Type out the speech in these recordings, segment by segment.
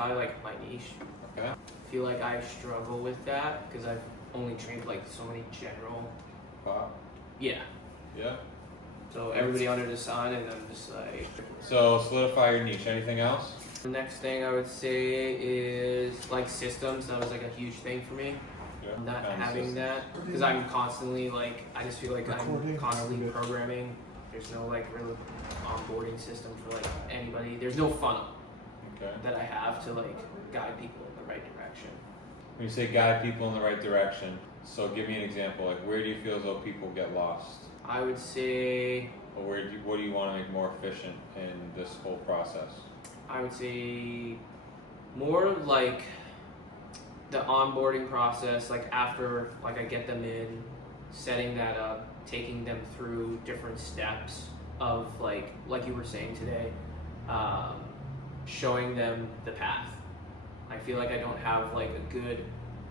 probably like my niche. Okay. I feel like I struggle with that because I've only trained like so many general. Pop. Yeah. Yeah. So everybody under the sun, and I'm just like. So solidify your niche. Anything else? The next thing I would say is like systems. That was like a huge thing for me. Yeah. Not Found having systems. that because I'm constantly like I just feel like I'm constantly programming. There's no like real onboarding system for like anybody. There's no funnel Okay. that I have to like guide people in the right direction. When you say guide people in the right direction, so give me an example. Like, where do you feel as though people get lost? I would say Or what do you want to make more efficient in this whole process? I would say more like the onboarding process, like after like I get them in, setting that up, taking them through different steps of like you were saying today, showing them the path. I feel like I don't have like a good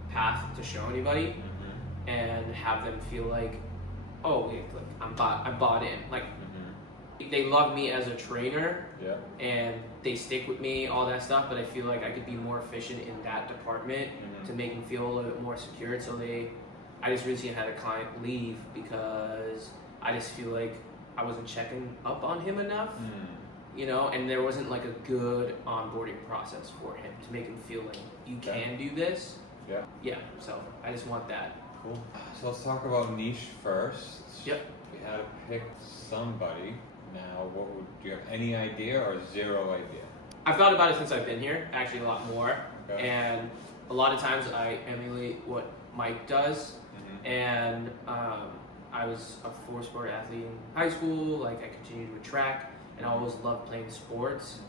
path to show anybody and have them feel like, oh wait, like I'm bought in. Like they love me as a trainer, Yeah. and they stick with me, all that stuff, but I feel like I could be more efficient in that department to make them feel a little bit more secured. So I just recently had a client leave because I just feel like I wasn't checking up on him enough, you know, and there wasn't like a good onboarding process for him to make him feel like you can do this. Yeah. Yeah, so I just want that. Cool. So let's talk about niche first. Yep. We had to pick somebody. Now, do you have any idea or zero idea? I've thought about it since I've been here, actually a lot more. Okay. And a lot of times I emulate what Mike does. And I was a 4-sport athlete in high school. Like I continued with track, and I always loved playing sports.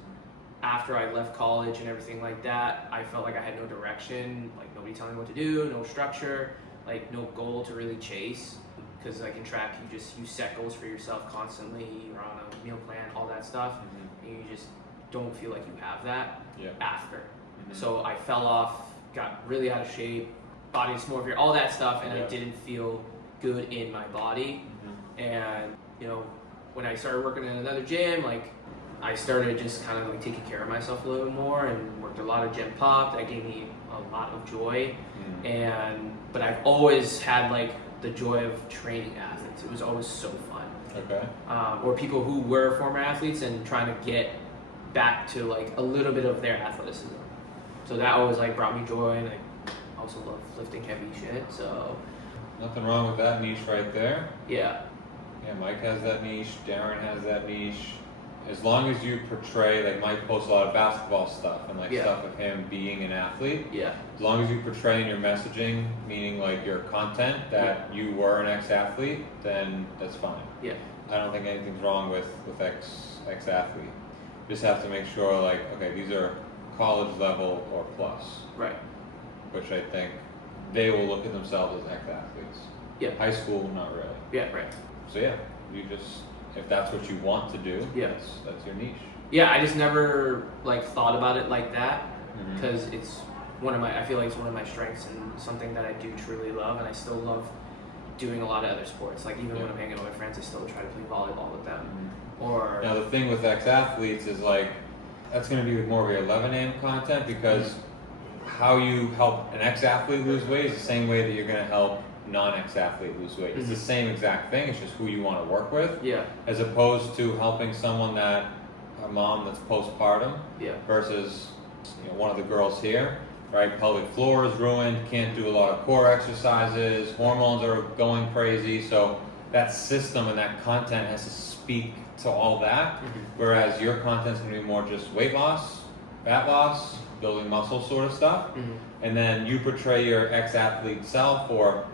After I left college and everything like that, I felt like I had no direction, like nobody telling me what to do, no structure, like no goal to really chase. Because like in track, you set goals for yourself constantly. You're on a meal plan, all that stuff, and you just don't feel like you have that after. So I fell off, got really out of shape, body dysmorphia, all that stuff, and I didn't feel good in my body. And you know, when I started working in another gym, like I started just kind of like taking care of myself a little bit more, and worked a lot of gym pop. That gave me a lot of joy. But I've always had like the joy of training athletes. It was always so fun. Okay. Or people who were former athletes and trying to get back to like a little bit of their athleticism. So that always like brought me joy, and I also love lifting heavy shit. So Nothing wrong with that niche right there. yeah. Yeah, Mike has that niche. Darren has that niche. As long as you portray, like Mike posts a lot of basketball stuff and like stuff of him being an athlete. Yeah. As long as you portray in your messaging, meaning like your content, that you were an ex-athlete, then that's fine. Yeah. I don't think anything's wrong with ex-athlete. Just have to make sure like, okay, these are college level or plus. Right. Which I think they will look at themselves as ex-athletes. Yeah. High school, not really. Yeah. Right. So yeah, you just, if that's what you want to do, that's your niche. Yeah. I just never like thought about it like that because it's I feel like it's one of my strengths and something that I do truly love, and I still love doing a lot of other sports. Like even when I'm hanging out with my friends, I still try to play volleyball with them. Or now the thing with ex-athletes is like, that's going to be more of your 11 a.m. content, because how you help an ex-athlete lose weight is the same way that you're going to help non-ex-athlete lose weight. It's the same exact thing. It's just who you want to work with. Yeah. As opposed to helping someone a mom that's postpartum. Yeah. Versus, one of the girls here, right? Pelvic floor is ruined. Can't do a lot of core exercises. Hormones are going crazy. So that system and that content has to speak to all that. Whereas your content's going to be more just weight loss, fat loss, building muscle sort of stuff. And then you portray your ex-athlete self or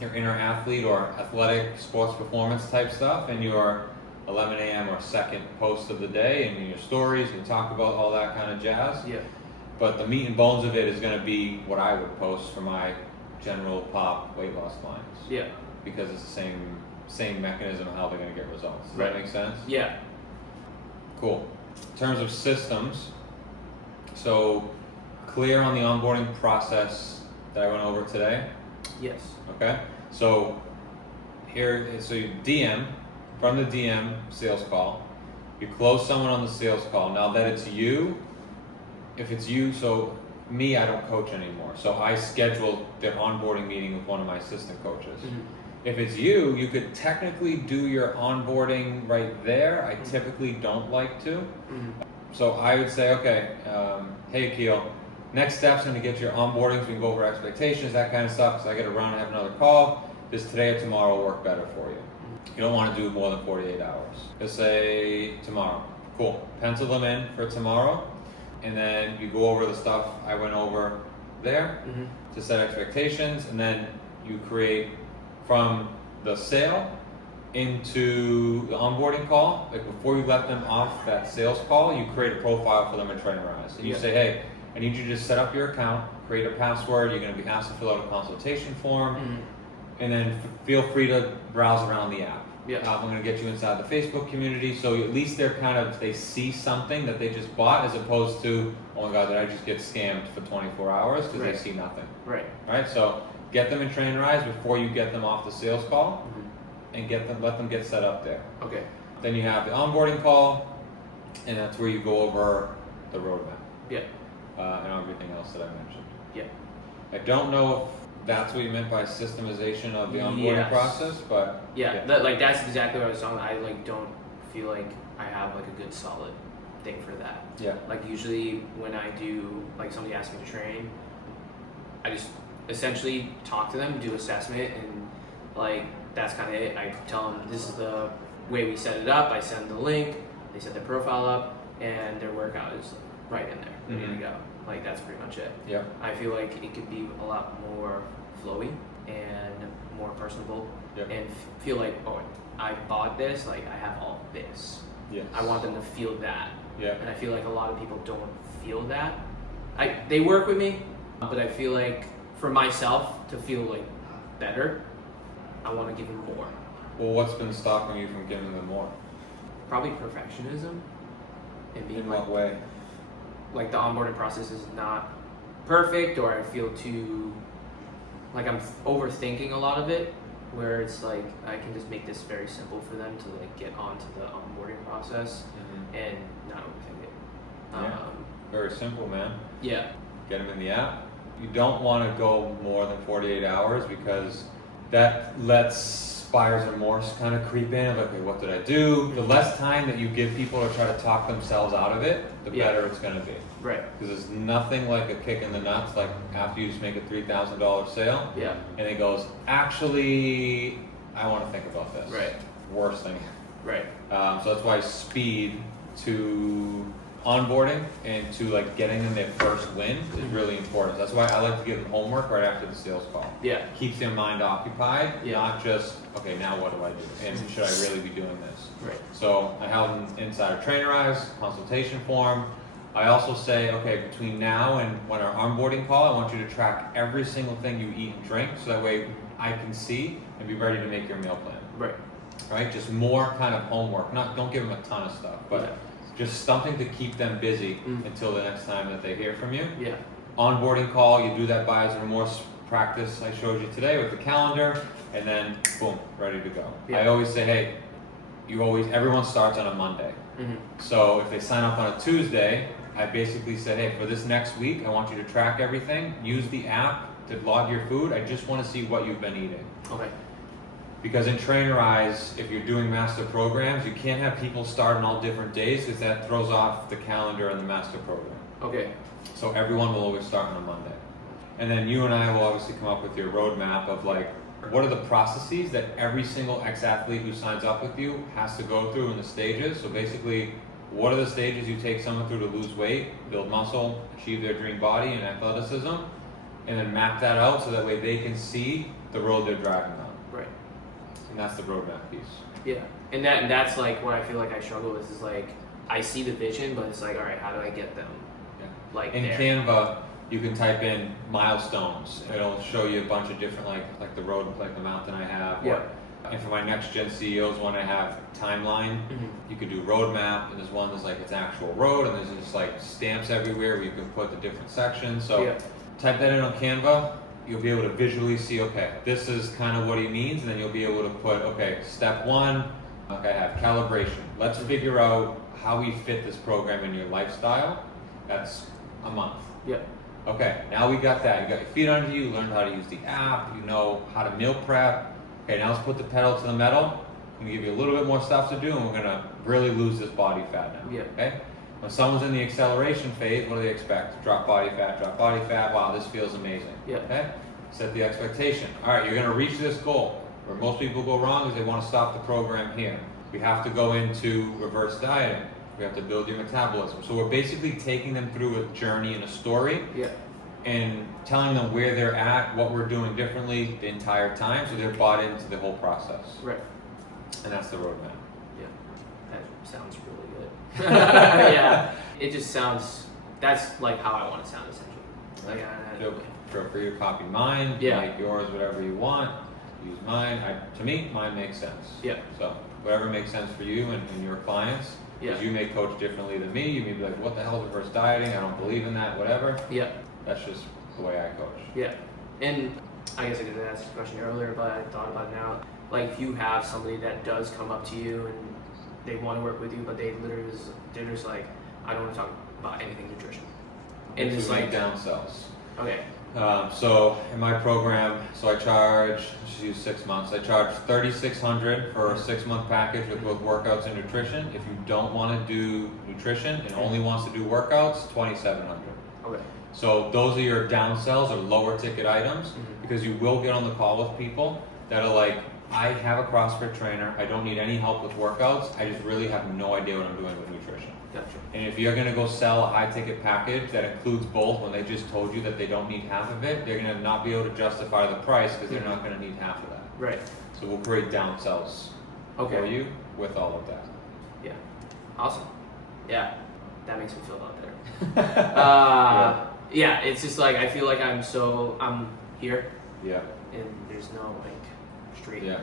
your inner athlete or athletic sports performance type stuff in your 11 a.m. or second post of the day, and in your stories you talk about all that kind of jazz. Yeah. But the meat and bones of it is going to be what I would post for my general pop weight loss clients. Yeah. Because it's the same mechanism of how they're going to get results. Does that make sense? Yeah. Cool. In terms of systems, so clear on the onboarding process that I went over today? Yes. Okay, so you DM, from the DM sales call, you close someone on the sales call. Now that it's you, if it's you, so me, I don't coach anymore. So I scheduled the onboarding meeting with one of my assistant coaches. If it's you, you could technically do your onboarding right there. I typically don't like to. So I would say, okay, hey Akil, next step's gonna get your onboarding, so we can go over expectations, that kind of stuff, because I gotta run and have another call. Does today or tomorrow work better for you? You don't want to do more than 48 hours. Just say tomorrow. Cool. Pencil them in for tomorrow, and then you go over the stuff I went over there to set expectations, and then you create from the sale into the onboarding call. Like before you let them off that sales call, you create a profile for them in Trainerize. And you say, hey, I need you to just set up your account, create a password. You're going to be asked to fill out a consultation form, and then feel free to browse around the app. I'm going to get you inside the Facebook community, so at least they see something that they just bought, as opposed to, oh my God, did I just get scammed for 24 hours because they see nothing. Right. So get them in Trainerize before you get them off the sales call, and let them get set up there. Okay. Then you have the onboarding call, and that's where you go over the roadmap. And everything else that I mentioned. I don't know if that's what you meant by systemization of the onboarding process, but that's exactly what I was talking about. I like don't feel like I have like a good solid thing for that. Like usually when I do, like somebody asks me to train, I just essentially talk to them, do assessment, and like that's kind of it. I tell them this is the way we set it up. I send the link, they set their profile up, and their workout is right in there, ready to go. Like that's pretty much it. I feel like it could be a lot more flowy and more personable, and feel like, oh, I bought this, like I have all this. I want them to feel that. And I feel like a lot of people don't feel that. They work with me, but I feel like for myself to feel like better, I want to give them more. Well, what's been stopping you from giving them more? Probably perfectionism. And being in what way? Like the onboarding process is not perfect, or I feel too, like I'm overthinking a lot of it, where it's like I can just make this very simple for them to like get onto the onboarding process and not overthink it. Very simple, man. Get them in the app. You don't want to go more than 48 hours because that lets buyer's remorse kind of creep in. Like, okay, what did I do? The less time that you give people to try to talk themselves out of it, the better it's going to be. Right. Because there's nothing like a kick in the nuts, like after you just make a $3,000 sale. And it goes, actually, I want to think about this. Worst thing. So that's why speed to onboarding and to like getting them their first win is really important. That's why I like to give them homework right after the sales call. Keeps their mind occupied, not just, okay, now what do I do? And should I really be doing this? So I have them inside of Trainerize, consultation form. I also say, okay, between now and when our onboarding call, I want you to track every single thing you eat and drink, so that way I can see and be ready to make your meal plan. Right? Just more kind of homework. Don't give them a ton of stuff, but just something to keep them busy until the next time that they hear from you. Onboarding call, you do that buyer's remorse practice I showed you today with the calendar, and then boom, ready to go. I always say, hey, everyone starts on a Monday. So if they sign up on a Tuesday, I basically say, hey, for this next week, I want you to track everything. Use the app to log your food. I just want to see what you've been eating. Because in Trainerize, if you're doing master programs, you can't have people start on all different days because that throws off the calendar and the master program. So everyone will always start on a Monday. And then you and I will obviously come up with your roadmap of like, what are the processes that every single ex-athlete who signs up with you has to go through in the stages? So basically, what are the stages you take someone through to lose weight, build muscle, achieve their dream body and athleticism, and then map that out so that way they can see the road they're driving on. And that's the roadmap piece. And that's like what I feel like I struggle with is like I see the vision, but it's like, all right, how do I get them? Like in Canva, you can type in milestones. It'll show you a bunch of different like the road, like the mountain I have. And for my next gen CEOs one, I have timeline. You could do roadmap, and there's one that's like it's actual road, and there's just like stamps everywhere where you can put the different sections. So type that in on Canva. You'll be able to visually see, okay, this is kind of what he means, and then you'll be able to put, okay, step one, okay, I have calibration. Let's figure out how we fit this program in your lifestyle. That's a month. Yep. Okay, now we got that. You got your feet under you, learned how to use the app, you know how to meal prep. Okay, now let's put the pedal to the metal. I'm gonna give you a little bit more stuff to do, and we're gonna really lose this body fat now. Yep. Okay? When someone's in the acceleration phase, what do they expect? Drop body fat, drop body fat. Wow, this feels amazing. Yep. Okay? Set the expectation. All right, you're gonna reach this goal. Where most people go wrong is they want to stop the program here. We have to go into reverse dieting. We have to build your metabolism. So we're basically taking them through a journey and a story. Yeah. And telling them where they're at, what we're doing differently the entire time, so they're bought into the whole process. Right. And that's the roadmap. Yeah. That sounds really good. Yeah. It just sounds, that's like how I want to sound essentially. Like, Feel free to copy mine, Yeah. make yours whatever you want, use mine. To me, mine makes sense. Yeah. So whatever makes sense for you and your clients, because you may coach differently than me, you may be like, what the hell is reverse dieting? I don't believe in that, whatever. Yeah. That's just the way I coach. Yeah. And I guess I could have asked this question earlier, but I thought about it now. Like, if you have somebody that does come up to you and they want to work with you, but they're just like, I don't want to talk about anything nutrition. And it's like downsells. Okay. So in my program, I charge, let's use 6 months. I charge $3,600 for a 6-month package with both workouts and nutrition. If you don't want to do nutrition and only wants to do workouts, $2,700. Okay. So those are your downsells or lower ticket items, because you will get on the call with people that are like, I have a CrossFit trainer, I don't need any help with workouts, I just really have no idea what I'm doing with nutrition. Gotcha. And if you're gonna go sell a high ticket package that includes both when they just told you that they don't need half of it, they're gonna not be able to justify the price because they're not gonna need half of that. Right. So we'll create downsells for you with all of that. Yeah. Awesome. Yeah. That makes me feel a lot better. Yeah, it's just like, I feel like I'm here. Yeah. And there's no like street. Yeah.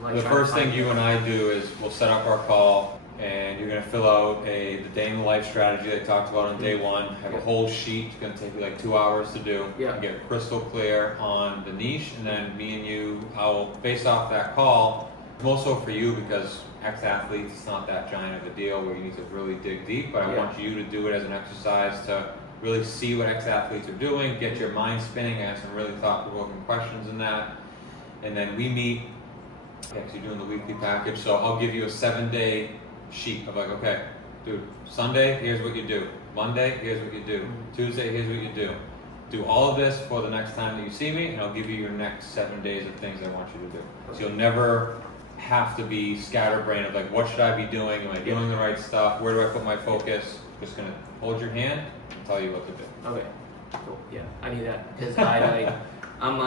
Like, The first thing you and I do is we'll set up our call, and you're gonna fill out the day in the life strategy that I talked about on day one. Have a whole sheet. It's gonna take you like 2 hours to do. Yeah. And get crystal clear on the niche, and then me and you, I'll base off that call. More so for you because ex-athletes, it's not that giant of a deal where you need to really dig deep. But I want you to do it as an exercise to really see what ex-athletes are doing, get your mind spinning, ask some really thought-provoking questions in that. And then we meet, because you're doing the weekly package, so I'll give you a 7-day sheet of like, okay, dude, Sunday, here's what you do. Monday, here's what you do. Tuesday, here's what you do. Do all of this for the next time that you see me, and I'll give you your next 7 days of things I want you to do. So you'll never have to be scatterbrained of like, what should I be doing? Am I doing the right stuff? Where do I put my focus? Just gonna hold your hand and tell you what to do. Okay. Cool. Yeah, I need that because I'm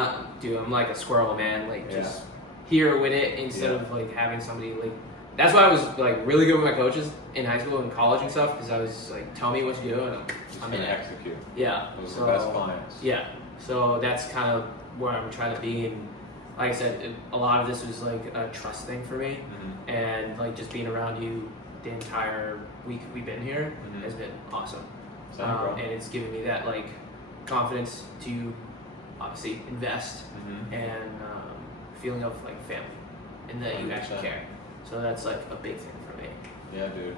like a squirrel, man. Like just here with it instead of like having somebody like. That's why I was like really good with my coaches in high school and college and stuff because I was like, tell me what to do and I'm gonna execute. Yeah. Those are the best clients. Yeah. So that's kind of where I'm trying to be, and like I said, a lot of this was like a trust thing for me, and like just being around you the entire week we've been here has been awesome. And it's given me that like confidence to obviously invest and feeling of like family and that 100%. You actually care. So that's like a big thing for me. Yeah, dude.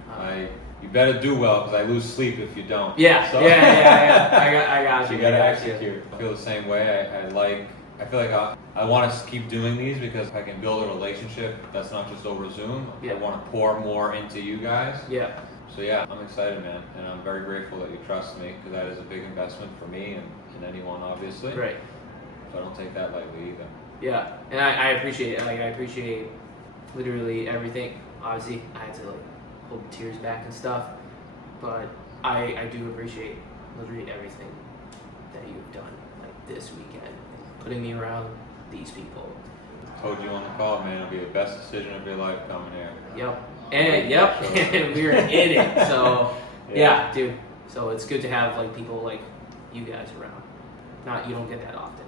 You better do well because I lose sleep if you don't. Yeah, so. Yeah. I got you. You gotta execute. I feel the same way. I feel like I want to keep doing these because I can build a relationship that's not just over Zoom. I want to pour more into you guys. Yeah. So yeah, I'm excited, man, and I'm very grateful that you trust me because that is a big investment for me and anyone, obviously. Right. So I don't take that lightly either. Yeah, and I appreciate it. Like I appreciate literally everything. Obviously, I had to like hold the tears back and stuff, but I do appreciate literally everything that you've done like this weekend, putting me around these people. I told you on the call, man, it'll be the best decision of your life coming here. Yep. And and we're in it. So yeah, dude. So it's good to have like people like you guys around. You don't get that often.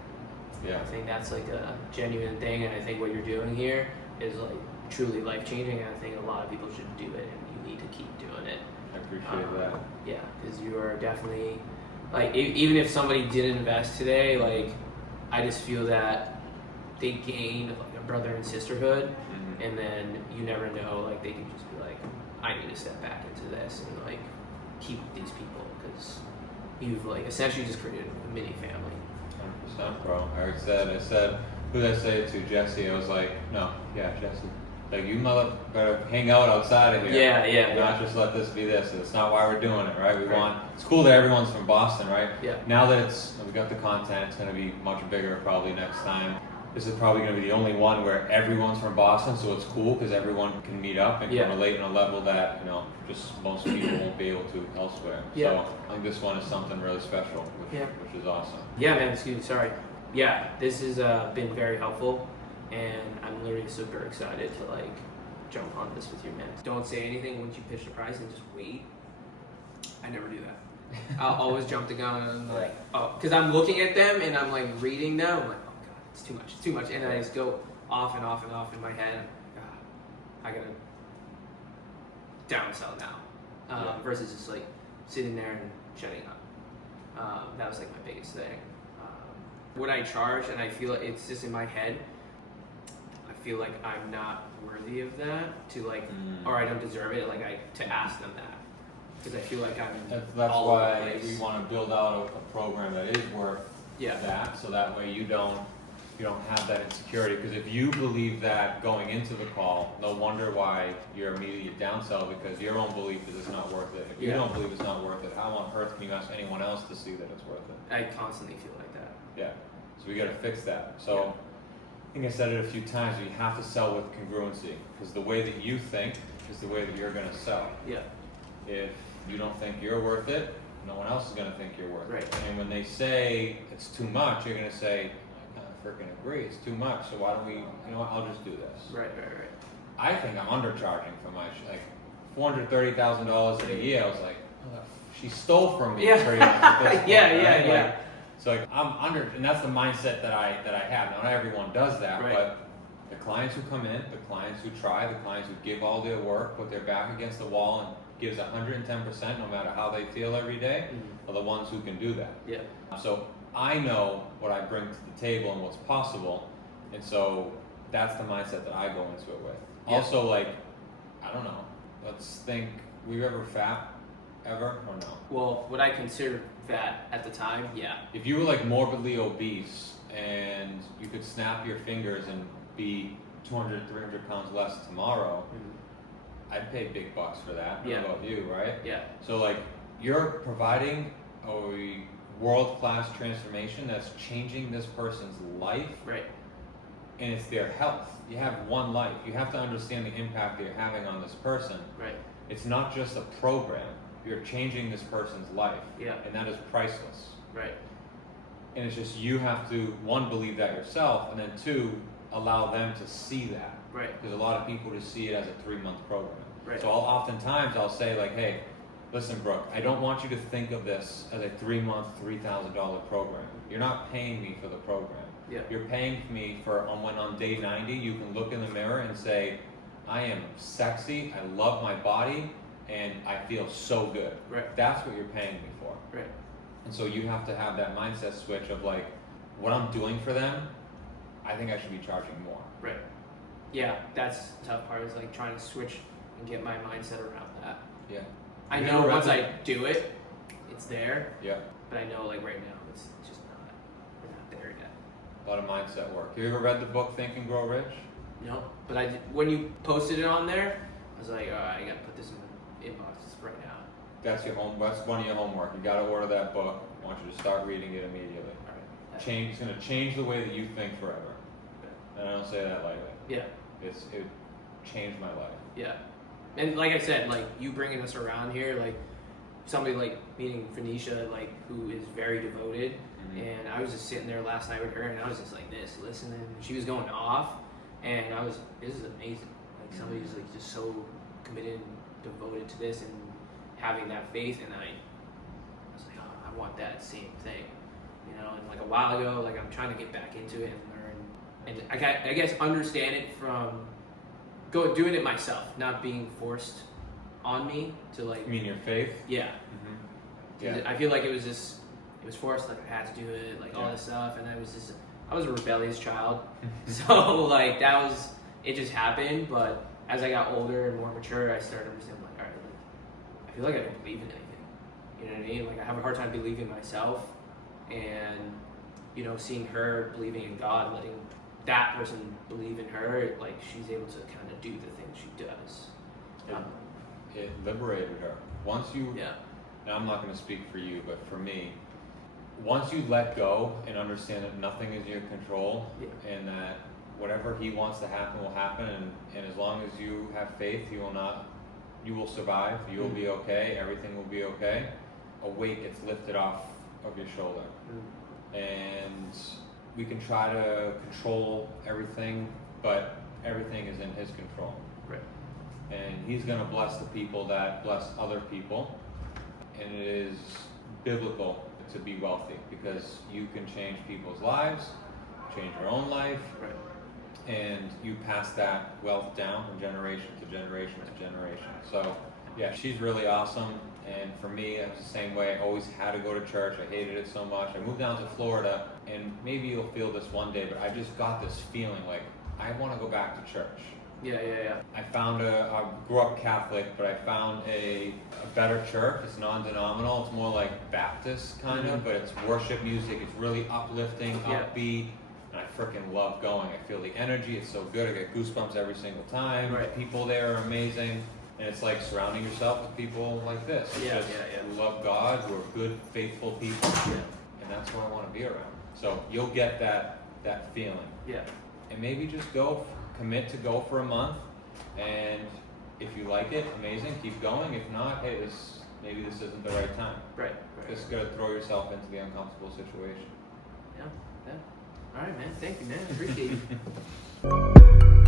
Yeah. I think that's like a genuine thing, and I think what you're doing here is like truly life changing, and I think a lot of people should do it, and you need to keep doing it. I appreciate that. Yeah, because you are definitely like even if somebody didn't invest today, like I just feel that they gained like a brother and sisterhood, and then you never know, like they can just be like, I need to step back into this and like keep these people because you've like essentially just created a mini family. 100%, bro. I said, who did I say it to? Jesse. I was like, no, yeah, Jesse. Like, you mother better hang out outside of here. Yeah. Not just let this be this. It's not why we're doing it, right? It's cool that everyone's from Boston, right? Yeah. Now that we got the content, it's going to be much bigger probably next time. This is probably going to be the only one where everyone's from Boston, so it's cool because everyone can meet up and can relate on a level that, just most people won't be able to elsewhere. Yeah. So I think this one is something really special, which is awesome. Yeah, man, excuse me, sorry. Yeah, this has been very helpful, and I'm literally super excited to like jump on this with you, man. Don't say anything once you pitch the price and just wait. I never do that. I'll always jump the gun and like, because I'm looking at them and I'm like reading them. I'm like, oh god, it's too much, and I just go off and off and off in my head. I gotta downsell now, versus just like sitting there and shutting up. That was like my biggest thing. What I charge, and I feel like it's just in my head. I feel like I'm not worthy of that to like, or I don't deserve it. Like to ask them that, because I feel like I'm. That's why we want to build out a program that is worth that, so that way you don't have that insecurity. Because if you believe that going into the call, no wonder why you're immediately downsell, because your own belief is it's not worth it. If you don't believe it's not worth it, how on earth can you ask anyone else to see that it's worth it? I constantly feel like that. Yeah, so we got to fix that. So I think I said it a few times, you have to sell with congruency, because the way that you think is the way that you're going to sell. Yeah. If you don't think you're worth it, no one else is going to think you're worth Right. it. And when they say it's too much, you're going to say, I kind of freaking agree, it's too much, so why don't we, I'll just do this. Right. I think I'm undercharging for my, like, $430,000 in a year. I was like, oh, she stole from me pretty much at this point, right? Like, so like, I'm under, and that's the mindset that I have. Not everyone does that, but the clients who come in, the clients who try, the clients who give all their work, put their back against the wall and gives 110% no matter how they feel every day, are the ones who can do that. Yeah. So I know what I bring to the table and what's possible, and so that's the mindset that I go into it with. Yeah. Also, like, I don't know, let's think, were you ever fat ever or no? Well, what I considered fat at the time, yeah. If you were like morbidly obese and you could snap your fingers and be 200, 300 pounds less tomorrow, I'd pay big bucks for that. Yeah. What about you, right? Yeah. So like, you're providing a world-class transformation that's changing this person's life. Right. And it's their health. You have one life. You have to understand the impact that you're having on this person. Right. It's not just a program. You're changing this person's life. Yeah. And that is priceless. Right. And it's just, you have to, one, believe that yourself, and then two, allow them to see that. Right. Because a lot of people just see it as a 3-month program. Right. So oftentimes I'll say like, hey, listen, Brooke, I don't want you to think of this as a 3-month, $3,000 program. You're not paying me for the program. Yeah. You're paying me for when on day 90, you can look in the mirror and say, I am sexy, I love my body, and I feel so good. Right. That's what you're paying me for. Right. And so you have to have that mindset switch of like, what I'm doing for them, I think I should be charging more. Right. Yeah, that's the tough part, is like trying to switch and get my mindset around that. Yeah. I know once I do it, it's there. Yeah. But I know like right now it's just not, we're not there yet. A lot of mindset work. Have you ever read the book Think and Grow Rich? No, but when you posted it on there, I was like, I gotta put this in the inbox right now. That's one of your homework. You gotta order that book. I want you to start reading it immediately. All right. It's gonna change the way that you think forever. And I don't say that lightly. Yeah. It changed my life. Yeah. And like I said, like you bringing us around here, like somebody like meeting Phoenicia, like who is very devoted, and I was just sitting there last night with her, and I was just like this, listening. She was going off, and this is amazing. Like somebody who's like just so committed and devoted to this and having that faith, and I was like, oh, I want that same thing, And like a while ago, like I'm trying to get back into it and learn, and I guess understand it from doing it myself, not being forced on me to like. You mean your faith? Yeah. Yeah. I feel like it was forced, like I had to do it, like all this stuff, and I was a rebellious child, so like it just happened. But as I got older and more mature, I started understanding like, all right, like, I feel like I don't believe in anything, You know what I mean? Like I have a hard time believing myself, and you know, seeing her believing in God, letting that person believe in her, like she's able to kind of do the things she does. It liberated her. Once you, Yeah. now I'm not going to speak for you, but for me, once you let go and understand that nothing is in your control, Yeah. and that whatever he wants to happen will happen, and as long as you have faith, you will survive, you will be okay, everything will be okay, a weight gets lifted off of your shoulder. And we can try to control everything, but everything is in his control. Right. And he's going to bless the people that bless other people, and it is biblical to be wealthy because you can change people's lives, change your own life, Right. and you pass that wealth down from generation to generation to generation. So yeah, she's really awesome. And for me, it was the same way. I always had to go to church. I hated it so much. I moved down to Florida, and maybe you'll feel this one day, but I just got this feeling like I want to go back to church. Yeah. I found I grew up Catholic, but I found a better church. It's non-denominational. It's more like Baptist kind of, but it's worship music. It's really uplifting, upbeat, and I freaking love going. I feel the energy. It's so good. I get goosebumps every single time. Right. The people there are amazing. And it's like surrounding yourself with people like this. Who love God, who are good, faithful people. Yeah. And that's what I want to be around. So you'll get that feeling. Yeah. And maybe just commit to go for a month. And if you like it, amazing, keep going. If not, hey, maybe this isn't the right time. Right. Just gotta throw yourself into the uncomfortable situation. Yeah. All right, man. Thank you, man. Appreciate you.